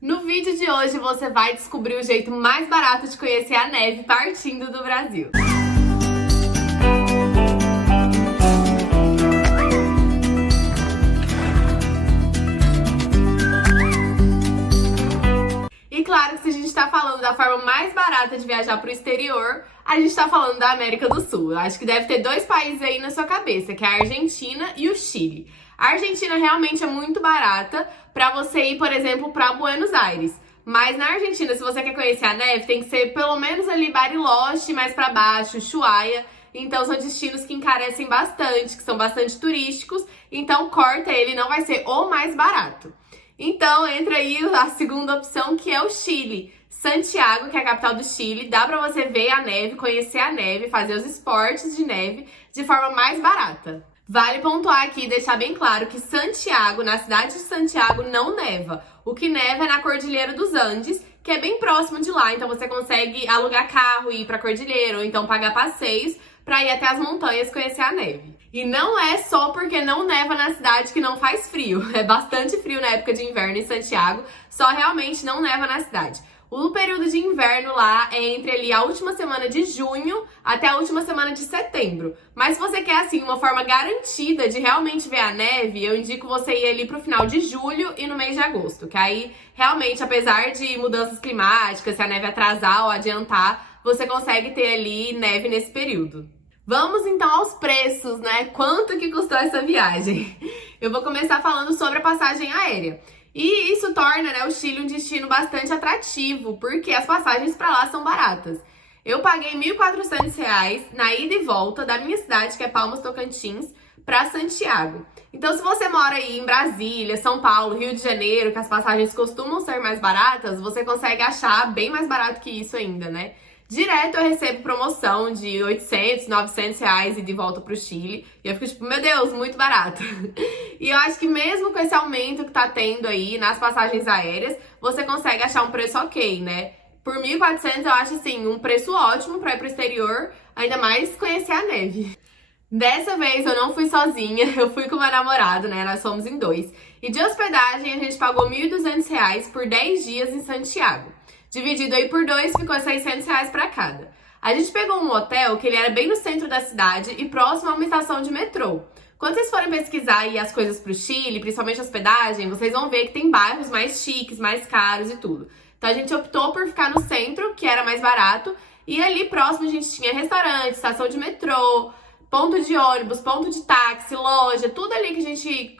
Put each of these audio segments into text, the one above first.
No vídeo de hoje você vai descobrir o jeito mais barato de conhecer a neve partindo do Brasil. E claro que se a gente está falando da forma mais barata de viajar para o exterior, a gente está falando da América do Sul. Eu acho que deve ter dois países aí na sua cabeça, que é a Argentina e o Chile. A Argentina realmente é muito barata para você ir, por exemplo, para Buenos Aires. Mas na Argentina, se você quer conhecer a neve, tem que ser pelo menos ali Bariloche, mais para baixo, Ushuaia. Então são destinos que encarecem bastante, que são bastante turísticos. Então corta ele, não vai ser o mais barato. Então entra aí a segunda opção, que é o Chile. Santiago, que é a capital do Chile, dá pra você ver a neve, conhecer a neve, fazer os esportes de neve de forma mais barata. Vale pontuar aqui e deixar bem claro que Santiago, na cidade de Santiago, não neva. O que neva é na Cordilheira dos Andes, que é bem próximo de lá. Então você consegue alugar carro e ir pra Cordilheira, ou então pagar passeios pra ir até as montanhas conhecer a neve. E não é só porque não neva na cidade que não faz frio. É bastante frio na época de inverno em Santiago, só realmente não neva na cidade. O período de inverno lá é entre ali a última semana de junho até a última semana de setembro. Mas se você quer, assim, uma forma garantida de realmente ver a neve, eu indico você ir ali pro final de julho e no mês de agosto. Que aí, realmente, apesar de mudanças climáticas, se a neve atrasar ou adiantar, você consegue ter ali neve nesse período. Vamos então aos preços, né? Quanto que custou essa viagem? Eu vou começar falando sobre a passagem aérea. E isso torna, né, o Chile um destino bastante atrativo, porque as passagens para lá são baratas. Eu paguei R$ 1.400 na ida e volta da minha cidade, que é Palmas, Tocantins, para Santiago. Então, se você mora aí em Brasília, São Paulo, Rio de Janeiro, que as passagens costumam ser mais baratas, você consegue achar bem mais barato que isso ainda, né? Direto eu recebo promoção de 800, 900 reais e de volta pro Chile. E eu fico tipo, meu Deus, muito barato. E eu acho que mesmo com esse aumento que tá tendo aí nas passagens aéreas, você consegue achar um preço ok, né? Por 1.400 eu acho, assim, um preço ótimo pra ir pro exterior, ainda mais conhecer a neve. Dessa vez eu não fui sozinha, eu fui com meu namorado, né? Nós fomos em dois. E de hospedagem a gente pagou R$ 1.200 por 10 dias em Santiago. Dividido aí por dois, ficou R$ 600 pra cada. A gente pegou um hotel que ele era bem no centro da cidade e próximo a uma estação de metrô. Quando vocês forem pesquisar aí as coisas pro Chile, principalmente hospedagem, vocês vão ver que tem bairros mais chiques, mais caros e tudo. Então a gente optou por ficar no centro, que era mais barato, e ali próximo a gente tinha restaurante, estação de metrô, ponto de ônibus, ponto de táxi, loja, tudo ali que a gente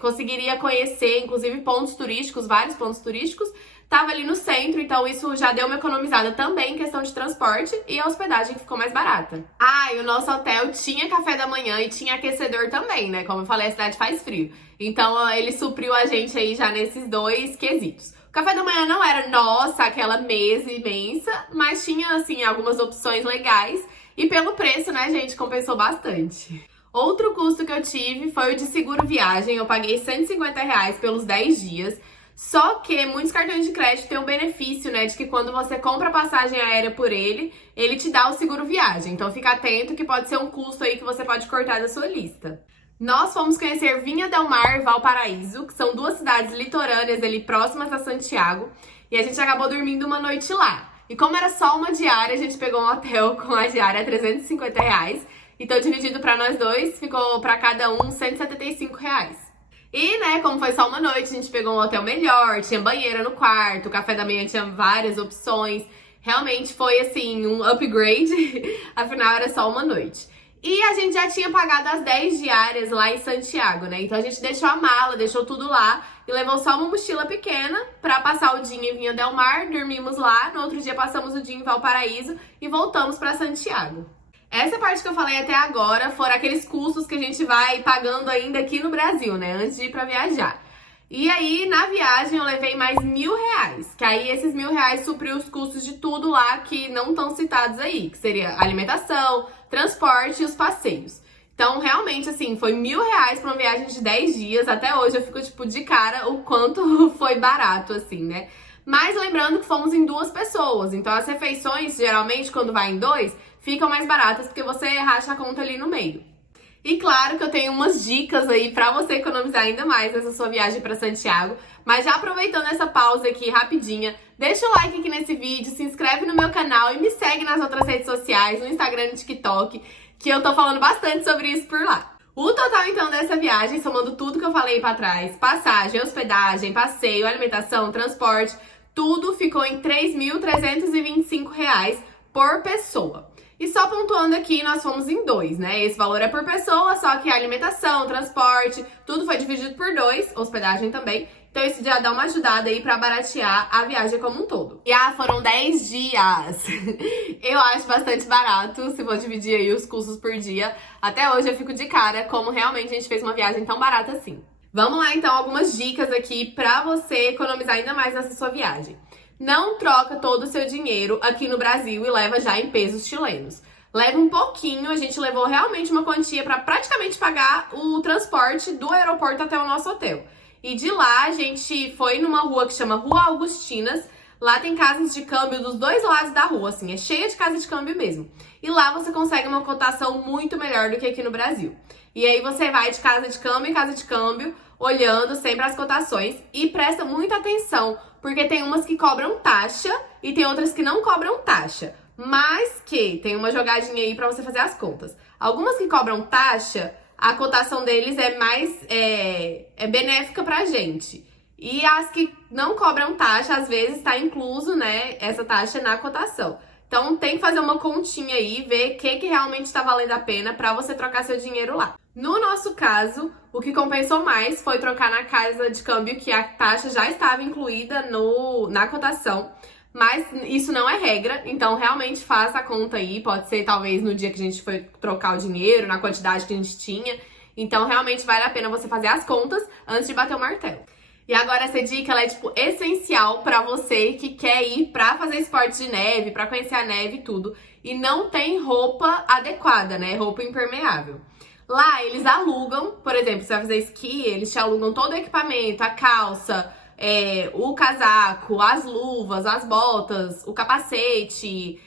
conseguiria conhecer, inclusive pontos turísticos, vários pontos turísticos. Tava ali no centro, então isso já deu uma economizada também em questão de transporte e a hospedagem ficou mais barata. Ah, e o nosso hotel tinha café da manhã e tinha aquecedor também, né? Como eu falei, a cidade faz frio. Então ele supriu a gente aí já nesses dois quesitos. O café da manhã não era, nossa, aquela mesa imensa, mas tinha, assim, algumas opções legais. E pelo preço, né, gente, compensou bastante. Outro custo que eu tive foi o de seguro viagem. Eu paguei R$ 150 pelos 10 dias. Só que muitos cartões de crédito têm um benefício, né, de que quando você compra passagem aérea por ele, ele te dá o seguro viagem. Então fica atento que pode ser um custo aí que você pode cortar da sua lista. Nós fomos conhecer Viña del Mar e Valparaíso, que são duas cidades litorâneas ali próximas a Santiago, e a gente acabou dormindo uma noite lá. E como era só uma diária, a gente pegou um hotel com a diária a R$ 350, então dividido para nós dois, ficou para cada um R$ 175. E, né, como foi só uma noite, a gente pegou um hotel melhor, tinha banheira no quarto, o café da manhã tinha várias opções. Realmente foi, assim, um upgrade, afinal era só uma noite. E a gente já tinha pagado as 10 diárias lá em Santiago, né? Então a gente deixou a mala, deixou tudo lá e levou só uma mochila pequena pra passar o dia em Viña del Mar, dormimos lá, no outro dia passamos o dia em Valparaíso e voltamos pra Santiago. Essa parte que eu falei até agora foram aqueles custos que a gente vai pagando ainda aqui no Brasil, né? Antes de ir pra viajar. E aí, na viagem, eu levei mais R$ 1.000, que aí esses R$ 1.000 supriu os custos de tudo lá que não estão citados aí, que seria alimentação, transporte e os passeios. Então, realmente, assim, foi R$ 1.000 pra uma viagem de 10 dias. Até hoje eu fico, tipo, de cara o quanto foi barato, assim, né? Mas lembrando que fomos em duas pessoas, então as refeições, geralmente, quando vai em dois, ficam mais baratas porque você racha a conta ali no meio. E claro que eu tenho umas dicas aí pra você economizar ainda mais nessa sua viagem pra Santiago. Mas já aproveitando essa pausa aqui rapidinha, deixa o like aqui nesse vídeo, se inscreve no meu canal e me segue nas outras redes sociais, no Instagram e no TikTok, que eu tô falando bastante sobre isso por lá. O total, então, dessa viagem, somando tudo que eu falei pra trás, passagem, hospedagem, passeio, alimentação, transporte, tudo ficou em R$ 3.325 por pessoa. E só pontuando aqui, nós fomos em 2, né? Esse valor é por pessoa, só que a alimentação, transporte, tudo foi dividido por 2, hospedagem também. Então isso já dá uma ajudada aí pra baratear a viagem como um todo. E foram 10 dias. Eu acho bastante barato, se for dividir aí os custos por dia. Até hoje eu fico de cara como realmente a gente fez uma viagem tão barata assim. Vamos lá então, algumas dicas aqui pra você economizar ainda mais nessa sua viagem. Não troca todo o seu dinheiro aqui no Brasil e leva já em pesos chilenos. Leva um pouquinho, a gente levou realmente uma quantia para praticamente pagar o transporte do aeroporto até o nosso hotel. E de lá a gente foi numa rua que chama Rua Augustinas. Lá tem casas de câmbio dos dois lados da rua, assim, é cheia de casa de câmbio mesmo. E lá você consegue uma cotação muito melhor do que aqui no Brasil. E aí você vai de casa de câmbio em casa de câmbio, olhando sempre as cotações e presta muita atenção, porque tem umas que cobram taxa e tem outras que não cobram taxa. Mas que tem uma jogadinha aí pra você fazer as contas. Algumas que cobram taxa, a cotação deles é mais benéfica pra gente. E as que não cobram taxa, às vezes tá incluso, né, essa taxa na cotação. Então tem que fazer uma continha aí, ver o que realmente tá valendo a pena pra você trocar seu dinheiro lá. No nosso caso, o que compensou mais foi trocar na casa de câmbio, que a taxa já estava incluída na cotação. Mas isso não é regra, então realmente faça a conta aí. Pode ser talvez no dia que a gente foi trocar o dinheiro, na quantidade que a gente tinha. Então realmente vale a pena você fazer as contas antes de bater o martelo. E agora essa dica, ela é tipo essencial pra você que quer ir pra fazer esporte de neve, pra conhecer a neve e tudo, e não tem roupa adequada, né? Roupa impermeável. Lá eles alugam, por exemplo, você vai fazer esqui, eles te alugam todo o equipamento, a calça, o casaco, as luvas, as botas, o capacete,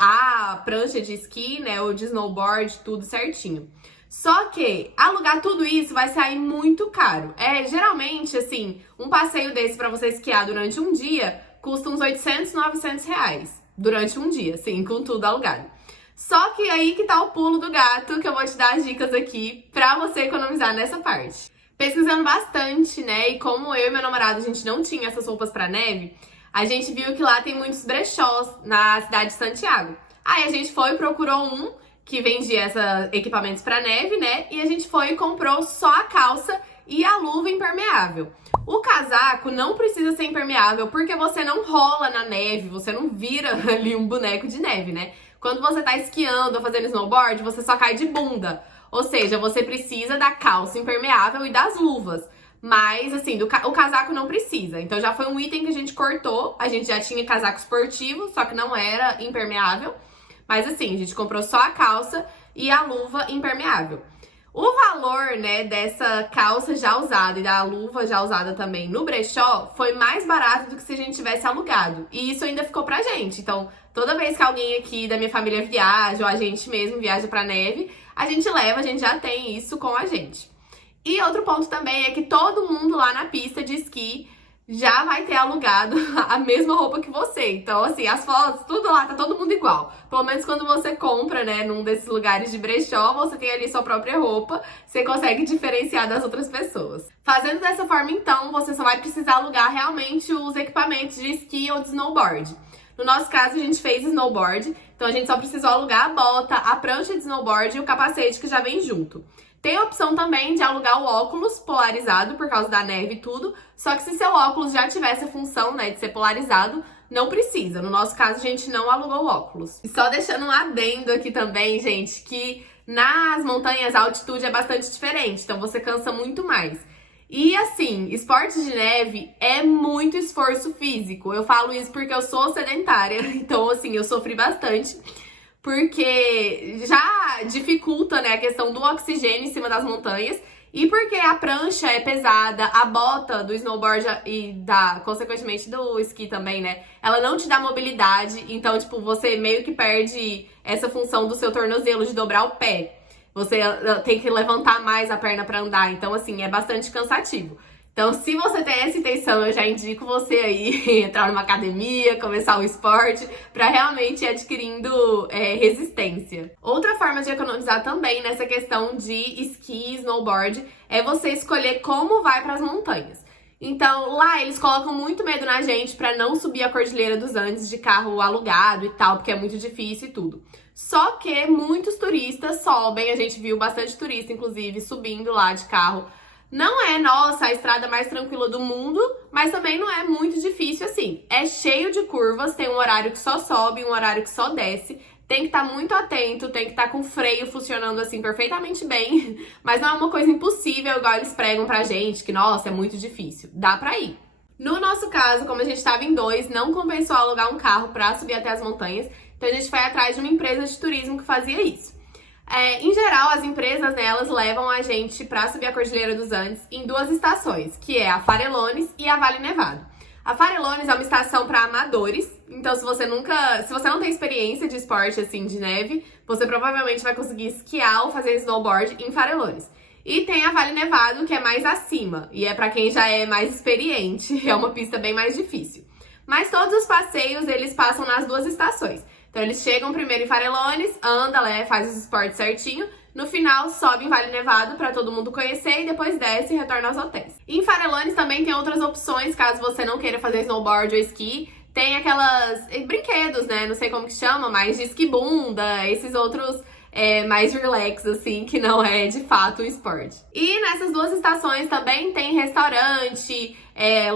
a prancha de esqui, né? Ou de snowboard, tudo certinho. Só que alugar tudo isso vai sair muito caro. Geralmente, assim, um passeio desse pra você esquiar durante um dia custa uns 800, 900 reais. Durante um dia, assim, com tudo alugado. Só que aí que tá o pulo do gato, que eu vou te dar as dicas aqui pra você economizar nessa parte. Pesquisando bastante, né, e como eu e meu namorado, a gente não tinha essas roupas pra neve, a gente viu que lá tem muitos brechós na cidade de Santiago. Aí a gente foi e procurou um que vendia esses equipamentos pra neve, né, e a gente foi e comprou só a calça e a luva impermeável. O casaco não precisa ser impermeável porque você não rola na neve, você não vira ali um boneco de neve, né? Quando você tá esquiando ou fazendo snowboard, você só cai de bunda. Ou seja, você precisa da calça impermeável e das luvas. Mas, assim, o casaco não precisa. Então já foi um item que a gente cortou. A gente já tinha casaco esportivo, só que não era impermeável. Mas assim, a gente comprou só a calça e a luva impermeável. O valor, né, dessa calça já usada e da luva já usada também no brechó foi mais barato do que se a gente tivesse alugado. E isso ainda ficou pra gente. Então, toda vez que alguém aqui da minha família viaja, ou a gente mesmo viaja pra neve, a gente leva, a gente já tem isso com a gente. E outro ponto também é que todo mundo lá na pista de esqui já vai ter alugado a mesma roupa que você. Então, assim, as fotos, tudo lá, tá todo mundo igual. Pelo menos quando você compra, né, num desses lugares de brechó, você tem ali sua própria roupa, você consegue diferenciar das outras pessoas. Fazendo dessa forma, então, você só vai precisar alugar realmente os equipamentos de esqui ou de snowboard. No nosso caso, a gente fez snowboard, então a gente só precisou alugar a bota, a prancha de snowboard e o capacete que já vem junto. Tem a opção também de alugar o óculos polarizado por causa da neve e tudo, só que se seu óculos já tivesse a função, né, de ser polarizado, não precisa. No nosso caso, a gente não alugou o óculos. E só deixando um adendo aqui também, gente, que nas montanhas a altitude é bastante diferente, então você cansa muito mais. E assim, esportes de neve é muito esforço físico. Eu falo isso porque eu sou sedentária, então assim, eu sofri bastante. Porque já dificulta, né, a questão do oxigênio em cima das montanhas. E porque a prancha é pesada, a bota do snowboard e consequentemente do esqui também, né? Ela não te dá mobilidade, então, tipo, você meio que perde essa função do seu tornozelo de dobrar o pé. Você tem que levantar mais a perna pra andar. Então, assim, é bastante cansativo. Então, se você tem essa intenção, eu já indico você aí entrar numa academia, começar um esporte, para realmente ir adquirindo resistência. Outra forma de economizar também nessa questão de esqui, snowboard, é você escolher como vai para as montanhas. Então, lá eles colocam muito medo na gente para não subir a Cordilheira dos Andes de carro alugado e tal, porque é muito difícil e tudo. Só que muitos turistas sobem, a gente viu bastante turista, inclusive, subindo lá de carro. Não é, nossa, a estrada mais tranquila do mundo, mas também não é muito difícil assim. É cheio de curvas, tem um horário que só sobe, um horário que só desce. Tem que estar muito atento, tem que estar com o freio funcionando assim perfeitamente bem. Mas não é uma coisa impossível, igual eles pregam pra gente, que nossa, é muito difícil. Dá pra ir. No nosso caso, como a gente estava em dois, não compensou alugar um carro pra subir até as montanhas. Então a gente foi atrás de uma empresa de turismo que fazia isso. Em geral, as empresas, né, elas levam a gente pra subir a Cordilheira dos Andes em duas estações, que é a Farellones e a Vale Nevado. A Farellones é uma estação para amadores, então se você não tem experiência de esporte assim de neve, você provavelmente vai conseguir esquiar ou fazer snowboard em Farellones. E tem a Vale Nevado, que é mais acima, e é para quem já é mais experiente, é uma pista bem mais difícil. Mas todos os passeios, eles passam nas duas estações. Então eles chegam primeiro em Farellones, anda, faz os esportes certinho. No final, sobe em Vale Nevado para todo mundo conhecer e depois desce e retorna aos hotéis. Em Farellones também tem outras opções, caso você não queira fazer snowboard ou esqui. Tem aquelas brinquedos, né? Não sei como que chama, mas de esquibunda, esses outros mais relax, assim, que não é de fato um esporte. E nessas duas estações também tem restaurante,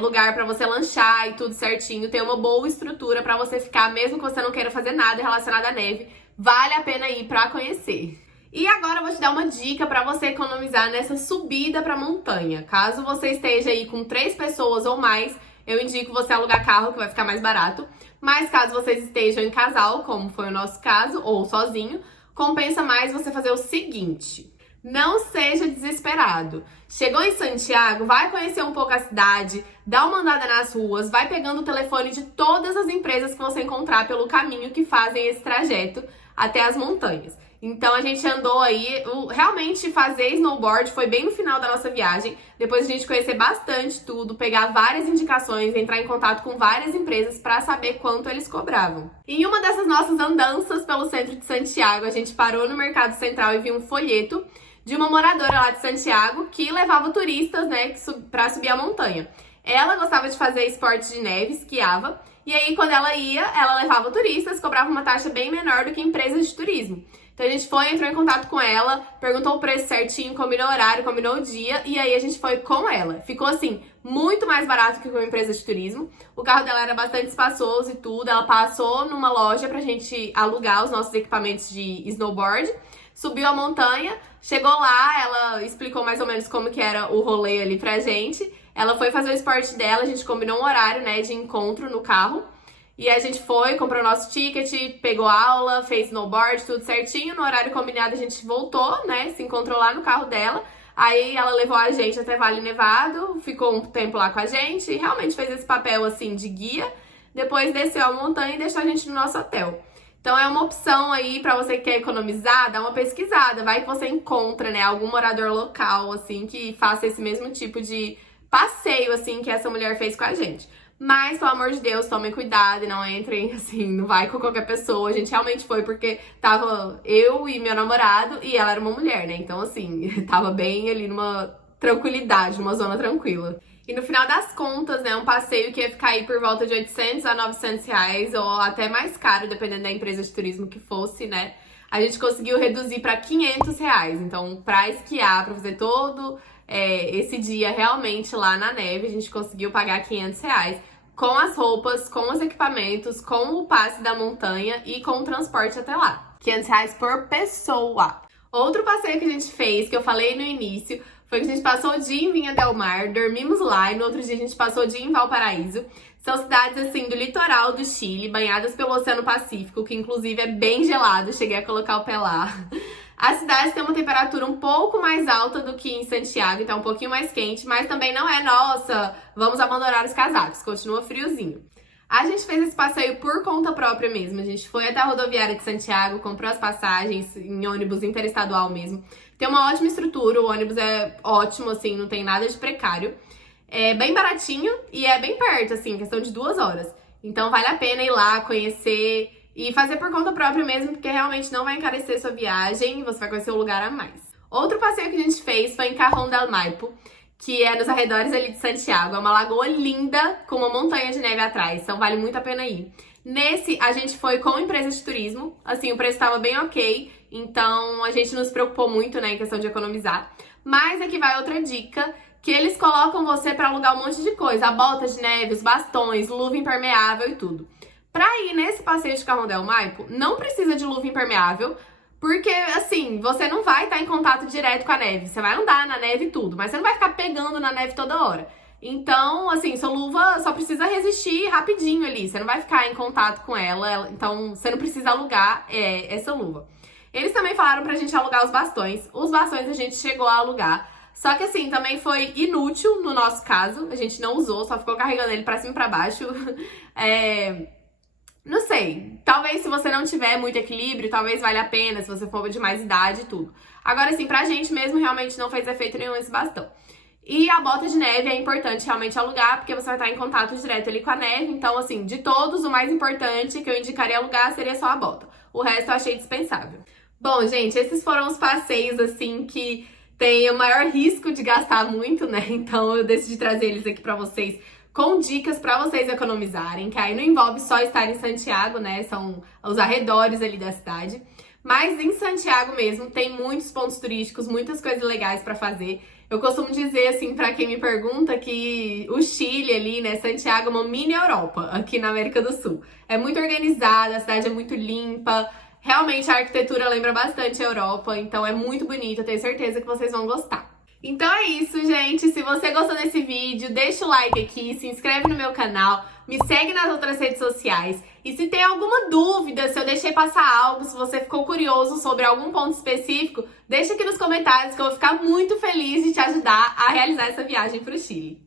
lugar pra você lanchar e tudo certinho. Tem uma boa estrutura pra você ficar, mesmo que você não queira fazer nada relacionado à neve. Vale a pena ir pra conhecer. E agora eu vou te dar uma dica pra você economizar nessa subida pra montanha. Caso você esteja aí com 3 pessoas ou mais, eu indico você alugar carro, que vai ficar mais barato. Mas caso vocês estejam em casal, como foi o nosso caso, ou sozinho, compensa mais você fazer o seguinte: não seja desesperado. Chegou em Santiago, vai conhecer um pouco a cidade, dá uma andada nas ruas, vai pegando o telefone de todas as empresas que você encontrar pelo caminho que fazem esse trajeto até as montanhas. Então a gente andou aí, realmente fazer snowboard foi bem no final da nossa viagem, depois a gente conhecer bastante tudo, pegar várias indicações, entrar em contato com várias empresas para saber quanto eles cobravam. Em uma dessas nossas andanças pelo centro de Santiago, a gente parou no Mercado Central e viu um folheto de uma moradora lá de Santiago que levava turistas, né, para subir a montanha. Ela gostava de fazer esporte de neve, esquiava, e aí quando ela ia, ela levava turistas, cobrava uma taxa bem menor do que empresas de turismo. Então a gente foi, entrou em contato com ela, perguntou o preço certinho, combinou o horário, combinou o dia, e aí a gente foi com ela. Ficou assim, muito mais barato que com a empresa de turismo. O carro dela era bastante espaçoso e tudo. Ela passou numa loja pra gente alugar os nossos equipamentos de snowboard, subiu a montanha, chegou lá, ela explicou mais ou menos como que era o rolê ali pra gente. Ela foi fazer o esporte dela, a gente combinou um horário, né, de encontro no carro. E a gente foi, comprou nosso ticket, pegou aula, fez snowboard, tudo certinho. No horário combinado a gente voltou, né? Se encontrou lá no carro dela. Aí ela levou a gente até Vale Nevado, ficou um tempo lá com a gente e realmente fez esse papel assim de guia. Depois desceu a montanha e deixou a gente no nosso hotel. Então é uma opção aí pra você que quer economizar, dá uma pesquisada. Vai que você encontra, né, algum morador local, assim, que faça esse mesmo tipo de passeio, assim, que essa mulher fez com a gente. Mas, pelo amor de Deus, tomem cuidado e não entrem, assim, não vai com qualquer pessoa. A gente realmente foi porque tava eu e meu namorado e ela era uma mulher, né? Então, assim, tava bem ali numa tranquilidade, numa zona tranquila. E no final das contas, né, um passeio que ia ficar aí por volta de 800 a 900 reais, ou até mais caro, dependendo da empresa de turismo que fosse, né? A gente conseguiu reduzir para 500 reais. Então, pra esquiar, pra fazer todo esse dia realmente lá na neve, a gente conseguiu pagar 500 reais. Com as roupas, com os equipamentos, com o passe da montanha e com o transporte até lá. 500 reais por pessoa. Outro passeio que a gente fez, que eu falei no início, foi que a gente passou o dia em Vinha del Mar, dormimos lá e no outro dia a gente passou o dia em Valparaíso. São cidades, assim, do litoral do Chile, banhadas pelo Oceano Pacífico, que inclusive é bem gelado, cheguei a colocar o pé lá. As cidades têm uma temperatura um pouco mais alta do que em Santiago, então é um pouquinho mais quente, mas também não é, nossa, vamos abandonar os casacos, continua friozinho. A gente fez esse passeio por conta própria mesmo. A gente foi até a rodoviária de Santiago, comprou as passagens em ônibus interestadual mesmo. Tem uma ótima estrutura, o ônibus é ótimo, assim, não tem nada de precário. É bem baratinho e é bem perto, assim, questão de 2 horas. Então vale a pena ir lá, conhecer e fazer por conta própria mesmo, porque realmente não vai encarecer sua viagem e você vai conhecer um lugar a mais. Outro passeio que a gente fez foi em Cajón del Maipo, que é nos arredores ali de Santiago. É uma lagoa linda, com uma montanha de neve atrás, então vale muito a pena ir. Nesse, a gente foi com empresa de turismo, assim, o preço estava bem ok, então a gente não se preocupou muito, né, em questão de economizar. Mas aqui vai outra dica, que eles colocam você para alugar um monte de coisa, a bota de neve, os bastões, luva impermeável e tudo. Pra ir nesse passeio de Cajón del Maipo, não precisa de luva impermeável, porque, assim, você não vai estar em contato direto com a neve. Você vai andar na neve e tudo, mas você não vai ficar pegando na neve toda hora. Então, assim, sua luva só precisa resistir rapidinho ali. Você não vai ficar em contato com ela, então você não precisa alugar essa luva. Eles também falaram pra gente alugar os bastões. Os bastões a gente chegou a alugar. Só que, assim, também foi inútil no nosso caso. A gente não usou, só ficou carregando ele pra cima e pra baixo. Não sei, talvez se você não tiver muito equilíbrio, talvez valha a pena, se você for de mais idade e tudo. Agora, assim, pra gente mesmo, realmente não fez efeito nenhum esse bastão. E a bota de neve é importante realmente alugar, porque você vai estar em contato direto ali com a neve. Então, assim, de todos, o mais importante que eu indicaria alugar seria só a bota. O resto eu achei dispensável. Bom, gente, esses foram os passeios, assim, que tem o maior risco de gastar muito, né? Então eu decidi trazer eles aqui pra vocês, com dicas pra vocês economizarem, que aí não envolve só estar em Santiago, né? São os arredores ali da cidade. Mas em Santiago mesmo tem muitos pontos turísticos, muitas coisas legais pra fazer. Eu costumo dizer, assim, pra quem me pergunta, que o Chile ali, né, Santiago é uma mini Europa aqui na América do Sul. É muito organizada, a cidade é muito limpa, realmente a arquitetura lembra bastante a Europa, então é muito bonito, eu tenho certeza que vocês vão gostar. Então é isso, gente. Se você gostou desse vídeo, deixa o like aqui, se inscreve no meu canal, me segue nas outras redes sociais. E se tem alguma dúvida, se eu deixei passar algo, se você ficou curioso sobre algum ponto específico, deixa aqui nos comentários que eu vou ficar muito feliz de te ajudar a realizar essa viagem para o Chile.